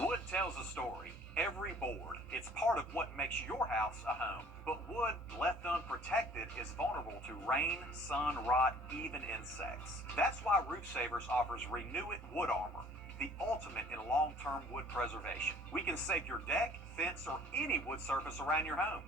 Wood tells a story. Every board, it's part of what makes your house a home. But wood left unprotected is vulnerable to rain, sun, rot, even insects. That's why Roof Savers offers Renew It Wood Armor, the ultimate in long-term wood preservation. We can save your deck, fence, or any wood surface around your home.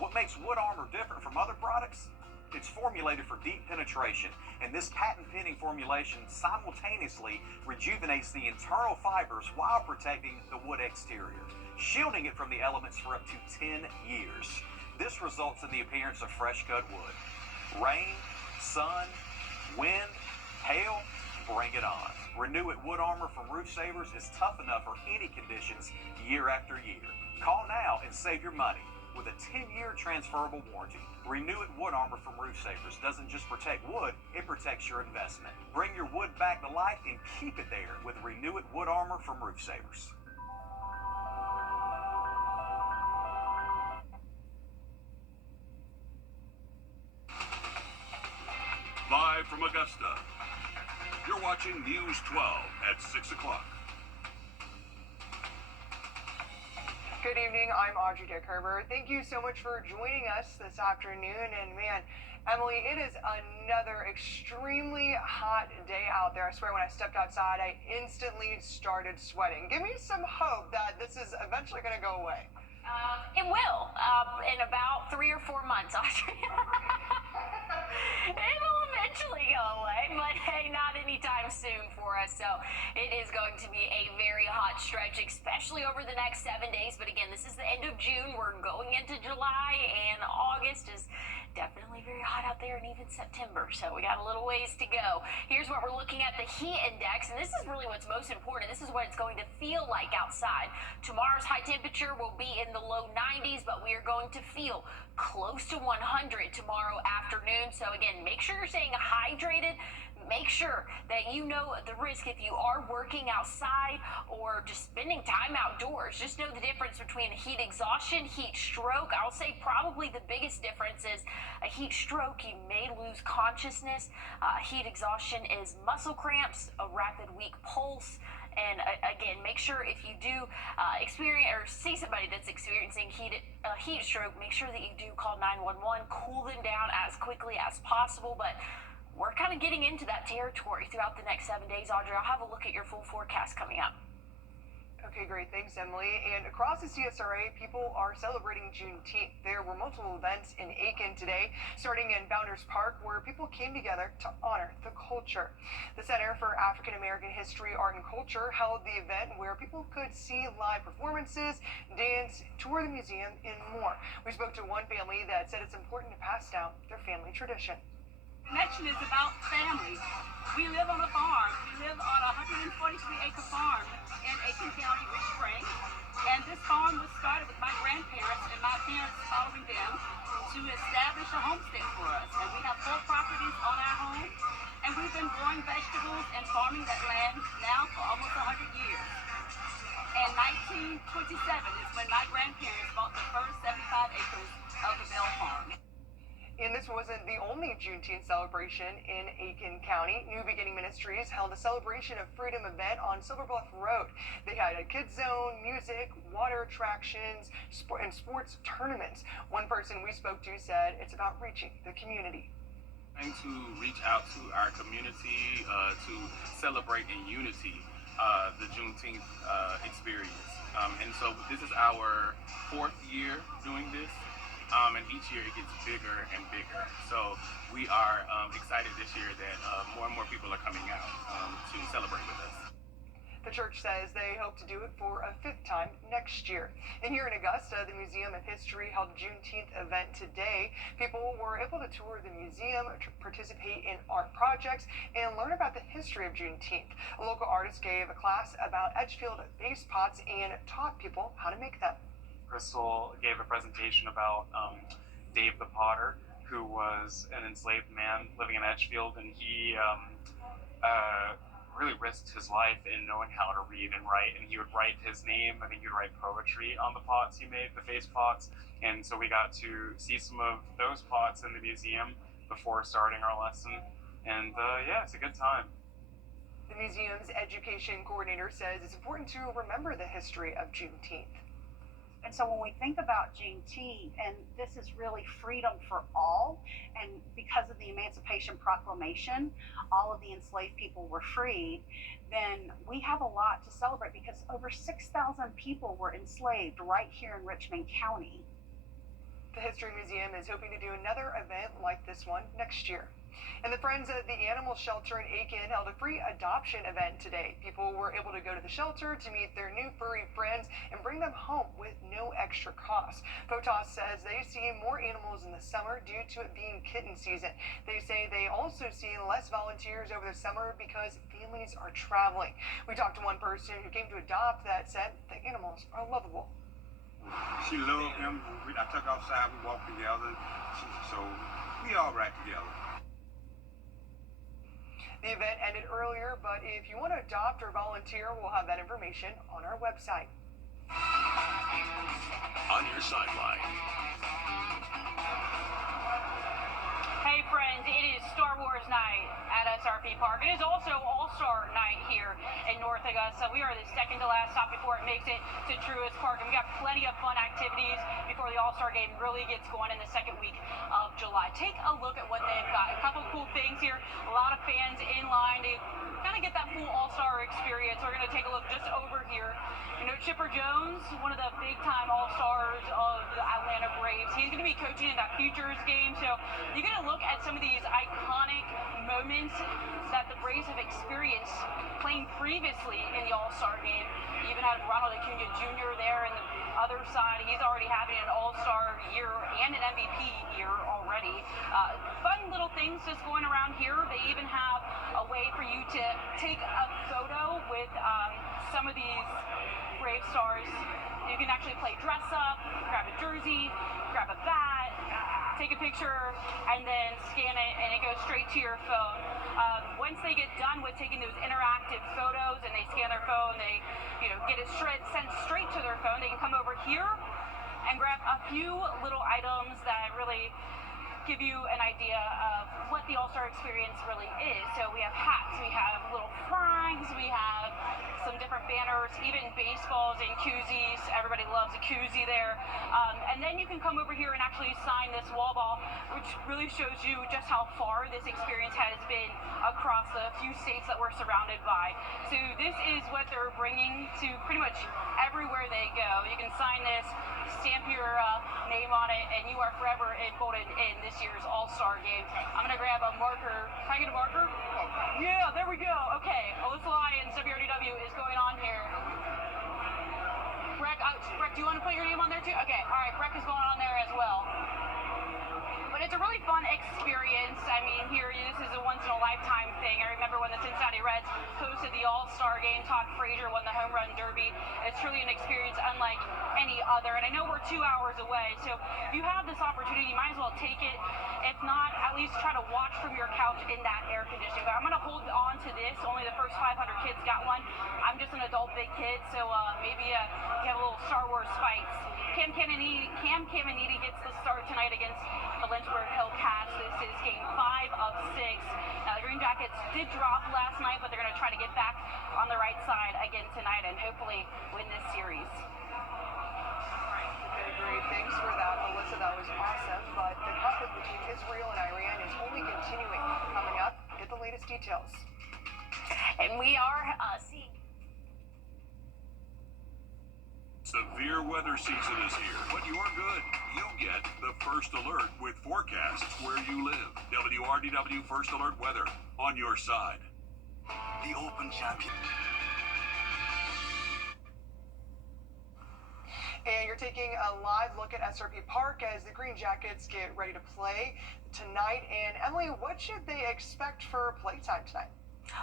What makes Wood Armor different from other products? It's formulated for deep penetration, and this patent-pending formulation simultaneously rejuvenates the internal fibers while protecting the wood exterior, shielding it from the elements for up to 10 years. This results in the appearance of fresh-cut wood. Rain, sun, wind, hail, bring it on. Renew It Wood Armor from Roof Savers is tough enough for any conditions year after year. Call now and save your money with a 10-year transferable warranty. Renew It Wood Armor from Roof Savers doesn't just protect wood, it protects your investment. Bring your wood back to life and keep it there with Renew It Wood Armor from Roof Savers. Live from Augusta, you're watching News 12 at 6 o'clock. Good evening, I'm Audrey Dickerber. Thank you so much for joining us this afternoon. And man, Emily, it is another extremely hot day out there. I swear when I stepped outside, I instantly started sweating. Give me some hope that this is eventually going to go away. It will, in about 3 or 4 months, Audrey. It will eventually go away, but hey, not anytime soon for us. So it is going to be a very hot stretch, especially over the next 7 days. But again, this is the end of June. We're going into July, and August is definitely very hot out there, and even September. So we got a little ways to go. Here's what we're looking at, the heat index, and this is really what's most important. This is what it's going to feel like outside. Tomorrow's high temperature will be in the low 90s, but we are going to feel close to 100 tomorrow afternoon. So again, make sure you're staying hydrated. Make sure that you know the risk if you are working outside or just spending time outdoors. Just know the difference between heat exhaustion, heat stroke. I'll say probably the biggest difference is a heat stroke, you may lose consciousness. Heat exhaustion is muscle cramps, a rapid weak pulse. And again, make sure if you do experience or see somebody that's experiencing heat stroke, make sure that you do call 911, cool them down as quickly as possible. But we're kind of getting into that territory throughout the next 7 days, Audrey. I'll have a look at your full forecast coming up. Okay, great. Thanks, Emily. And across the CSRA, people are celebrating Juneteenth. There were multiple events in Aiken today, starting in Founders Park, where people came together to honor the culture. The Center for African American History, Art, and Culture held the event where people could see live performances, dance, tour the museum, and more. We spoke to one family that said it's important to pass down their family tradition. Connection is about family. We live on a farm. We live on a 143-acre farm in Aiken County, Rich Spring. And this farm was started with my grandparents and my parents following them to establish a homestead for us. And we have 4 properties on our home. And we've been growing vegetables and farming that land now for almost 100 years. And 1927 is when my grandparents bought the first 75 acres of the Bell Farm. And this wasn't the only Juneteenth celebration in Aiken County. New Beginning Ministries held a celebration of freedom event on Silver Bluff Road. They had a kids zone, music, water attractions, and sports tournaments. One person we spoke to said it's about reaching the community. Trying to reach out to our community to celebrate in unity the Juneteenth experience. And so this is our 4th year doing this. And each year it gets bigger and bigger. So we are excited this year that more and more people are coming out to celebrate with us. The church says they hope to do it for a 5th time next year. And here in Augusta, the Museum of History held a Juneteenth event today. People were able to tour the museum, participate in art projects, and learn about the history of Juneteenth. A local artist gave a class about Edgefield vase pots and taught people how to make them. Crystal gave a presentation about Dave the Potter, who was an enslaved man living in Edgefield, and he really risked his life in knowing how to read and write, and he would write his name. I think he would write poetry on the pots he made, the vase pots, and so we got to see some of those pots in the museum before starting our lesson, and yeah, it's a good time. The museum's education coordinator says it's important to remember the history of Juneteenth. And so when we think about Juneteenth, and this is really freedom for all, and because of the Emancipation Proclamation, all of the enslaved people were freed, then we have a lot to celebrate because over 6,000 people were enslaved right here in Richmond County. The History Museum is hoping to do another event like this one next year. And the Friends of the Animal Shelter in Aiken held a free adoption event today. People were able to go to the shelter to meet their new furry friends and bring them home with no extra cost. Potos says they see more animals in the summer due to it being kitten season. They say they also see less volunteers over the summer because families are traveling. We talked to one person who came to adopt that said the animals are lovable. She loved him. I took her outside, we walked together, so we all right together. The event ended earlier, but if you want to adopt or volunteer, we'll have that information on our website. On your sideline. Hey friends, it is Star Wars night at SRP Park. It is also All-Star night here in North Augusta. We are the second to last stop before it makes it to Truist Park, and we got plenty of fun activities before the All-Star game really gets going in the second week of July. Take a look at what they've got. A couple cool things here. A lot of fans in line to kind of get that full All-Star experience. We're going to take a look just over here. You know, Chipper Jones, one of the big-time All-Stars of the Atlanta Braves, he's going to be coaching in that Futures game. So you're going to look at some of these iconic moments that the Braves have experienced playing previously in the All-Star game. You even had Ronald Acuna Jr. there in the other side. He's already having an All-Star year and an MVP year already. Fun little things just going around here. They even have a way for you to take a photo with some of these Brave stars. You can actually play dress up, grab a jersey, grab a bat, take a picture, and then scan it, and it goes straight to your phone. Once they get done with taking those interactive photos and they scan their phone, they get it sent straight to their phone. They can come over here and grab a few little items that really give you an idea of what the All-Star experience really is. So we have hats, we have little flags, we have some different banners, even baseballs and koozies. Everybody loves a koozie there. And then you can come over here and actually sign this wall ball, which really shows you just how far this experience has been across the few states that we're surrounded by. So this is what they're bringing to pretty much everywhere they go. You can sign this, stamp your name on it, and you are forever enfolded in this year's All-Star game. I'm gonna grab a marker. Can I get a marker? Yeah, there we go. Okay, Alyssa Lyons, WRDW is going on here. Breck, do you want to put your name on there too? Okay, all right, Breck is going on there as well. But it's a really fun experience. I mean, here, this is a once-in-a-lifetime thing. I remember when the Cincinnati Reds hosted the All-Star game, Todd Frazier won the Home Run Derby. It's truly an experience unlike any other. And I know we're 2 hours away, so if you have this opportunity, you might as well take it. If not, at least try to watch from your couch in that air conditioning. But I'm going to hold on to this. Only the first 500 kids got one. I'm just an adult big kid, so maybe you have a little Star Wars fights. Cam Caminiti gets the start tonight against the Lynchburg Hillcats. This is game 5 of 6. Now, the Green Jackets did drop last night, but they're going to try to get back on the right side again tonight and hopefully win this series. Okay, great. Thanks for that, Alyssa. That was awesome. But the conflict between Israel and Iran is only continuing. Coming up, get the latest details. And we are seeing. Severe weather season is here, but you're good. You get the First Alert with forecasts where you live. WRDW First Alert weather on your side. The Open Champion. And you're taking a live look at SRP Park as the Green Jackets get ready to play tonight. And Emily, what should they expect for playtime tonight?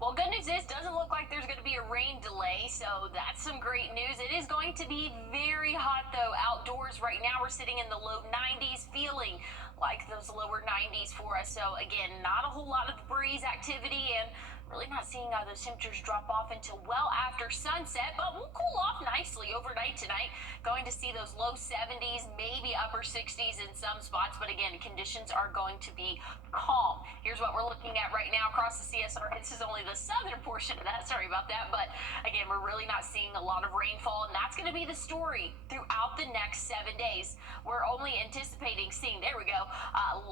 Well, good news is, doesn't look like there's going to be a rain delay, so that's some great news. It is going to be very hot, though, outdoors. Right now, we're sitting in the low 90s, feeling like those lower 90s for us. So, again, not a whole lot of breeze activity and Really not seeing those temperatures drop off until well after sunset, but we'll cool off nicely overnight tonight. Going to see those low 70s, maybe upper 60s in some spots, but again, conditions are going to be calm. Here's what we're looking at right now across the CSR. This is only the southern portion of that. Sorry about that, but again, we're really not seeing a lot of rainfall, and that's going to be the story throughout the next 7 days. We're only anticipating seeing, there we go,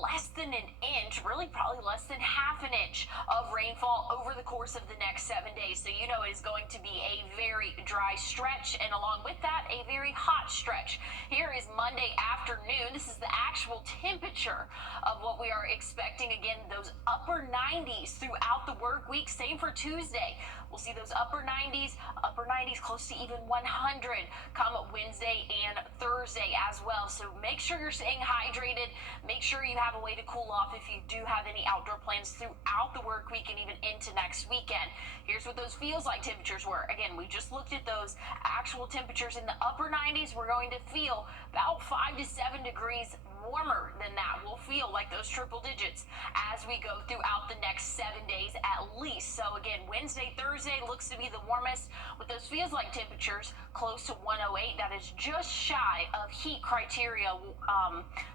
less than an inch, really probably less than half an inch of rainfall over the course of the next 7 days. So you know it is going to be a very dry stretch, and along with that, a very hot stretch. Here is Monday afternoon. This is the actual temperature of what we are expecting. Again, those upper 90s throughout the work week. Same for Tuesday. We'll see those upper 90s close to even 100 come Wednesday and Thursday as well. So make sure you're staying hydrated. Make sure you have a way to cool off if you do have any outdoor plans throughout the work week and even into next weekend. Here's what those feels like temperatures were. Again, we just looked at those actual temperatures in the upper 90s. We're going to feel about 5 to 7 degrees warmer than that. We'll feel like those triple digits as we go throughout the next 7 days at least. So again, Wednesday, Thursday looks to be the warmest with those feels like temperatures close to 108. That is just shy of heat criteria.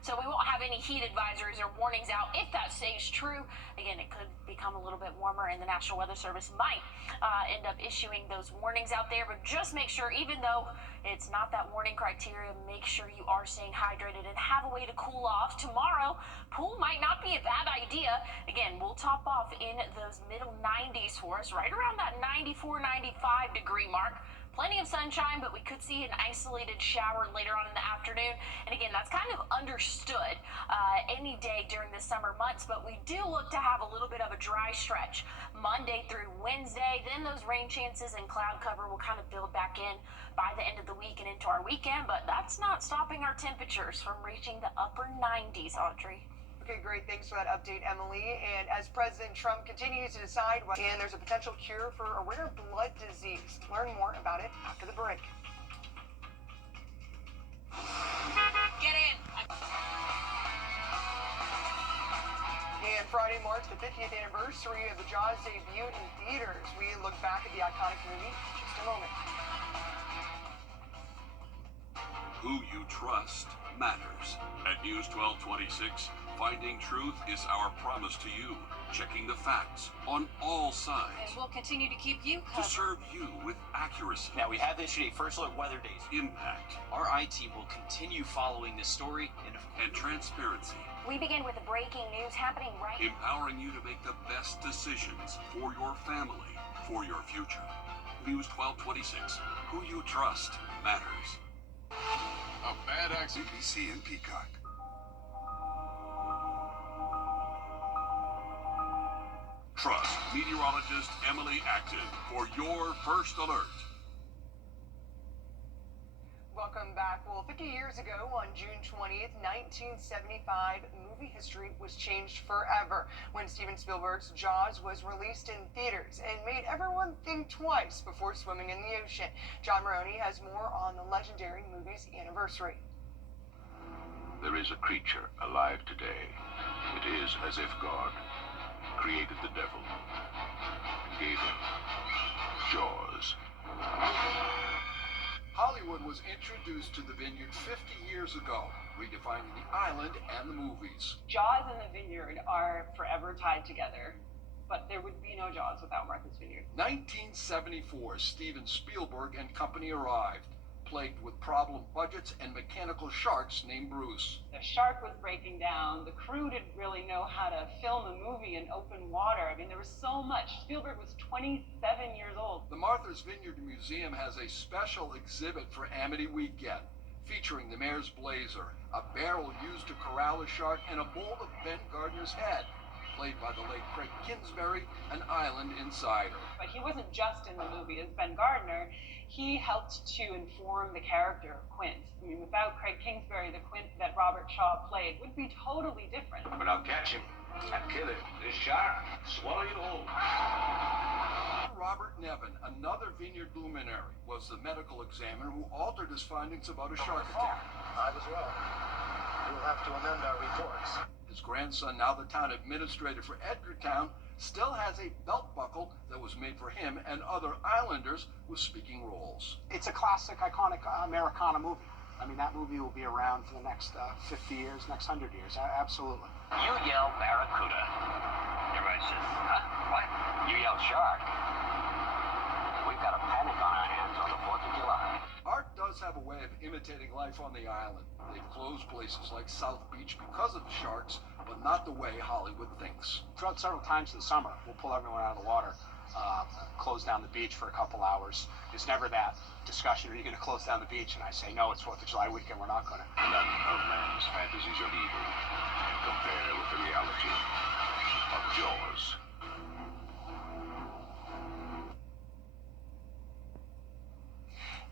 So we won't have any heat advisories or warnings out. If that stays true, again, it could become a little bit warmer and the National Weather Service might end up issuing those warnings out there. But just make sure, even though it's not that warning criteria, make sure you are staying hydrated and have a way to cool off. Tomorrow, pool might not be a bad idea. Again, we'll top off in those middle 90s for us, right around that 94, 95 degree mark. Plenty of sunshine, but we could see an isolated shower later on in the afternoon. And again, that's kind of understood any day during the summer months, but we do look to have a little bit of a dry stretch Monday through Wednesday. Then those rain chances and cloud cover will kind of build back in by the end of the week and into our weekend, but that's not stopping our temperatures from reaching the upper 90s, Audrey. Okay, great. Thanks for that update, Emily. And as President Trump continues to decide, and there's a potential cure for a rare blood disease. Learn more about it after the break. Get in. And Friday marks the 50th anniversary of the Jaws debut in theaters. We look back at the iconic movie in just a moment. Who you trust matters. At News 1226, finding truth is our promise to you. Checking the facts on all sides. And we'll continue to keep you To serve you with accuracy. Now, we have issued a first alert weather days. Impact. Our IT will continue following this story and transparency. We begin with the breaking news happening right now. Empowering you to make the best decisions for your family, for your future. News 1226. Who you trust matters. A bad accident. CBC and Peacock. Trust meteorologist Emily Acton for your first alert. Welcome back. Well, 50 years ago, on June 20th, 1975, movie history was changed forever when Steven Spielberg's Jaws was released in theaters and made everyone think twice before swimming in the ocean. John Maroney has more on the legendary movie's anniversary. There is a creature alive today. It is as if God created the devil and gave him Jaws. Hollywood was introduced to the Vineyard 50 years ago, redefining the island and the movies. Jaws and the Vineyard are forever tied together, but there would be no Jaws without Martha's Vineyard. 1974, Steven Spielberg and company arrived, plagued with problem budgets and mechanical sharks named Bruce. The shark was breaking down. The crew didn't really know how to film a movie in open water. I mean, there was so much. Spielberg was 27 years old. The Martha's Vineyard Museum has a special exhibit for Amity Weekend, featuring the mayor's blazer, a barrel used to corral a shark, and a mold of Ben Gardner's head, played by the late Craig Kingsbury, an island insider. But he wasn't just in the movie as Ben Gardner. He helped to inform the character of Quint. I mean, without Craig Kingsbury, the Quint that Robert Shaw played would be totally different. But I'll catch him. I'll kill him. This shark, swallow you whole. Robert Nevin, another Vineyard luminary, was the medical examiner who altered his findings about a shark attack. I was wrong. We will have to amend our reports. His grandson, now the town administrator for Edgartown, still has a belt buckle that was made for him and other islanders with speaking roles. It's a classic, iconic Americana movie. I mean, that movie will be around for the next 50 years, next 100 years. Absolutely. You yell barracuda. Everybody says, huh? What? You yell shark. We've got a panic on our hands on the 4th of July. Art does have a way of imitating life on the island. They've closed places like South Beach because of the sharks, but not the way Hollywood thinks. Throughout several times in the summer, we'll pull everyone out of the water, close down the beach for a couple hours. There's never that discussion, are you going to close down the beach? And I say, no, it's 4th of July weekend, we're not going to. None of man's fantasies of evil can compare with the reality of Jaws.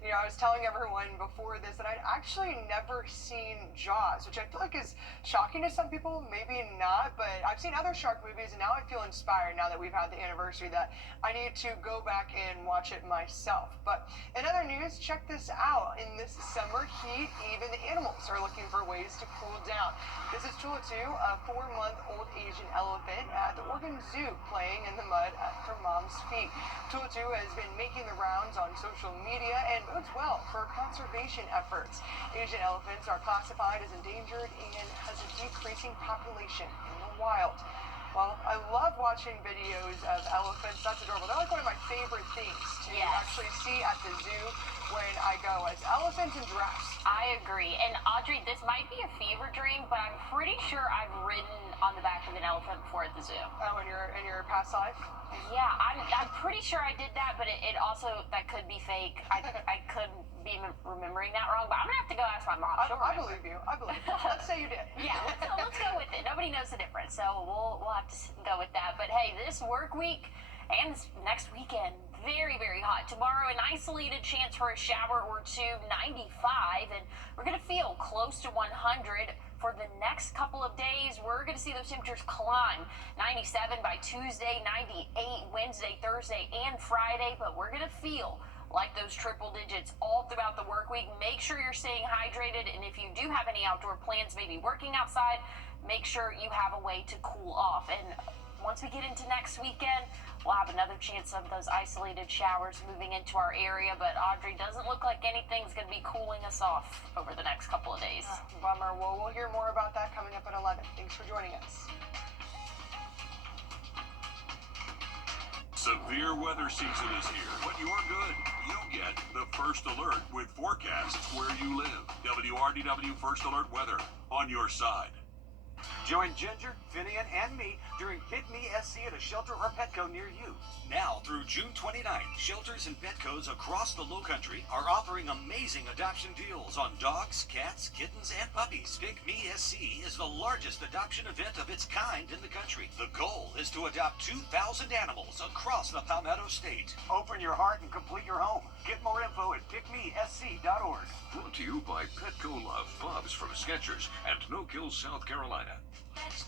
You know, I was telling everyone before this that I'd actually never seen Jaws, which I feel like is shocking to some people, maybe not, but I've seen other shark movies and now I feel inspired now that we've had the anniversary that I need to go back and watch it myself. But in other news, check this out. In this summer heat, even the animals are looking for ways to cool down. This is Tula 2, a 4-month-old Asian elephant at the Oregon Zoo playing in the mud at her mom's feet. Tula 2 has been making the rounds on social media and bodes well for conservation efforts. Asian elephants are classified as endangered and has a decreasing population in the wild. Well, I love watching videos of elephants. That's adorable. They're like one of my favorite things to actually see at the zoo when I go, as elephants and giraffes. I agree. And Audrey, this might be a fever dream, but I'm pretty sure I've ridden on the back of an elephant before at the zoo. Oh, in your past life? Yeah, I'm pretty sure I did that, but it also, that could be fake. I could be remembering that wrong, but I'm gonna have to go ask my mom. I believe you. I believe you. Let's say you did. Yeah, let's go with it. Nobody knows the difference, so we'll have to go with that. But hey, this work week and this next weekend, very, very hot. Tomorrow, an isolated chance for a shower or two, 95, and we're going to feel close to 100 for the next couple of days. We're going to see those temperatures climb. 97 by Tuesday, 98 Wednesday, Thursday, and Friday, but we're going to feel like those triple digits all throughout the work week. Make sure you're staying hydrated, and if you do have any outdoor plans, maybe working outside, make sure you have a way to cool off. And once we get into next weekend, we'll have another chance of those isolated showers moving into our area. But Audrey, doesn't look like anything's going to be cooling us off over the next couple of days. Bummer. Well, we'll hear more about that coming up at 11. Thanks for joining us. Severe weather season is here, but you're good. You get the first alert with forecasts where you live. WRDW First Alert Weather on your side. Join Ginger, Finian, and me during Pick Me SC at a shelter or Petco near you. Now through June 29th, shelters and Petcos across the Lowcountry are offering amazing adoption deals on dogs, cats, kittens, and puppies. Pick Me SC is the largest adoption event of its kind in the country. The goal is to adopt 2,000 animals across the Palmetto State. Open your heart and complete your home. Get more info at pickmesc.org. Brought to you by Petco Love Bubs from Skechers and No Kill, South Carolina. Let's